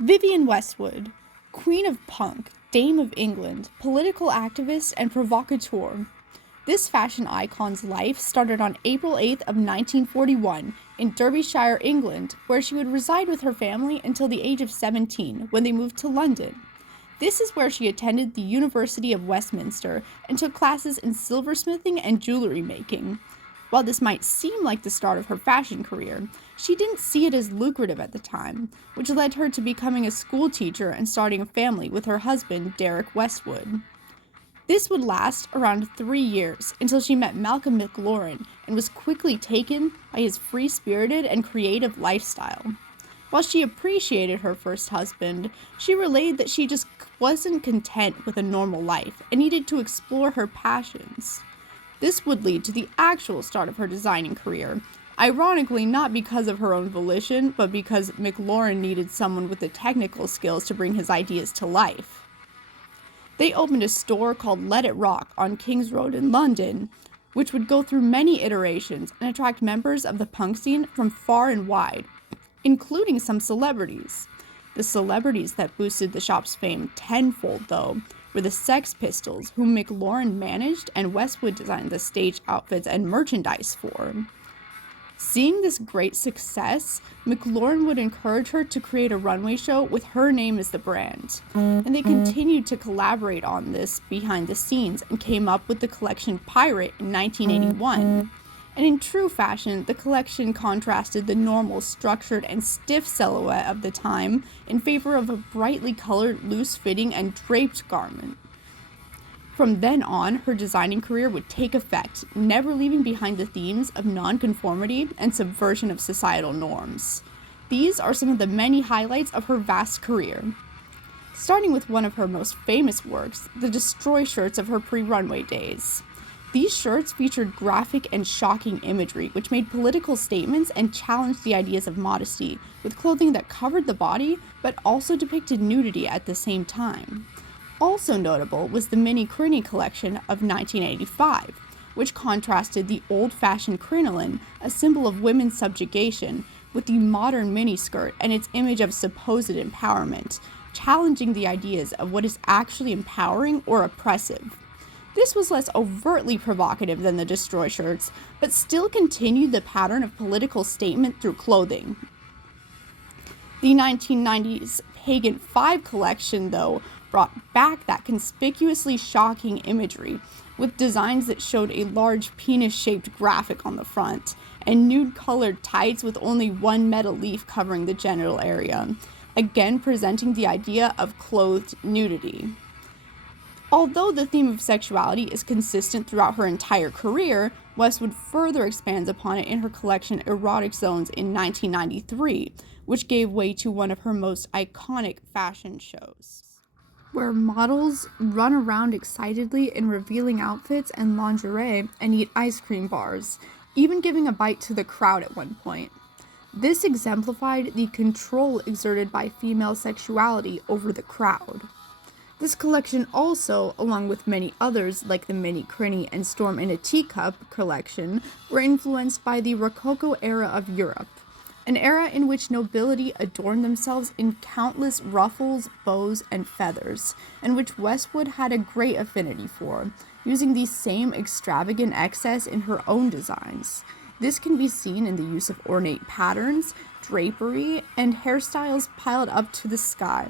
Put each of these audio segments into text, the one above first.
Vivienne Westwood, Queen of Punk, Dame of England, political activist, and provocateur. This fashion icon's life started on April 8th of 1941 in Derbyshire, England, where she would reside with her family until the age of 17 when they moved to London. This is where she attended the University of Westminster and took classes in silversmithing and jewelry making. While this might seem like the start of her fashion career, she didn't see it as lucrative at the time, which led her to becoming a school teacher and starting a family with her husband, Derek Westwood. This would last around 3 years until she met Malcolm McLaurin and was quickly taken by his free-spirited and creative lifestyle. While she appreciated her first husband, she relayed that she just wasn't content with a normal life and needed to explore her passions. This would lead to the actual start of her designing career, ironically not because of her own volition, but because McLaurin needed someone with the technical skills to bring his ideas to life. They opened a store called Let It Rock on King's Road in London, which would go through many iterations and attract members of the punk scene from far and wide, including some celebrities. The celebrities that boosted the shop's fame tenfold, though, were the Sex Pistols, whom McLaurin managed and Westwood designed the stage outfits and merchandise for. Seeing this great success, McLaurin would encourage her to create a runway show with her name as the brand. And they continued to collaborate on this behind the scenes and came up with the collection Pirate in 1981. And in true fashion, the collection contrasted the normal, structured, and stiff silhouette of the time in favor of a brightly colored, loose-fitting, and draped garment. From then on, her designing career would take effect, never leaving behind the themes of nonconformity and subversion of societal norms. These are some of the many highlights of her vast career. Starting with one of her most famous works, the Destroy shirts of her pre-runway days. These shirts featured graphic and shocking imagery, which made political statements and challenged the ideas of modesty, with clothing that covered the body, but also depicted nudity at the same time. Also notable was the Mini Crini collection of 1985, which contrasted the old-fashioned crinoline, a symbol of women's subjugation, with the modern miniskirt and its image of supposed empowerment, challenging the ideas of what is actually empowering or oppressive. This was less overtly provocative than the Destroy shirts, but still continued the pattern of political statement through clothing. The 1990s Pagan 5 collection, though, brought back that conspicuously shocking imagery, with designs that showed a large penis-shaped graphic on the front, and nude-colored tights with only one metal leaf covering the genital area, again presenting the idea of clothed nudity. Although the theme of sexuality is consistent throughout her entire career, Westwood further expands upon it in her collection Erotic Zones in 1993, which gave way to one of her most iconic fashion shows, where models run around excitedly in revealing outfits and lingerie and eat ice cream bars, even giving a bite to the crowd at one point. This exemplified the control exerted by female sexuality over the crowd. This collection also, along with many others like the Mini Crini and Storm in a Teacup collection, were influenced by the Rococo era of Europe, an era in which nobility adorned themselves in countless ruffles, bows, and feathers, and which Westwood had a great affinity for, using the same extravagant excess in her own designs. This can be seen in the use of ornate patterns, drapery, and hairstyles piled up to the sky.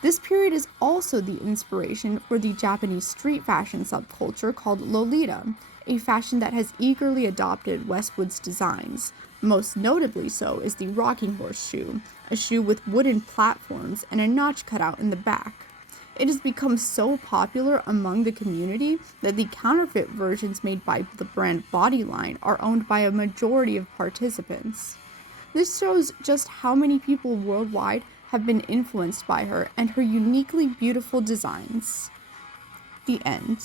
This period is also the inspiration for the Japanese street fashion subculture called Lolita, a fashion that has eagerly adopted Westwood's designs. Most notably so is the rocking horse shoe, a shoe with wooden platforms and a notch cut out in the back. It has become so popular among the community that the counterfeit versions made by the brand Bodyline are owned by a majority of participants. This shows just how many people worldwide have been influenced by her and her uniquely beautiful designs. The end.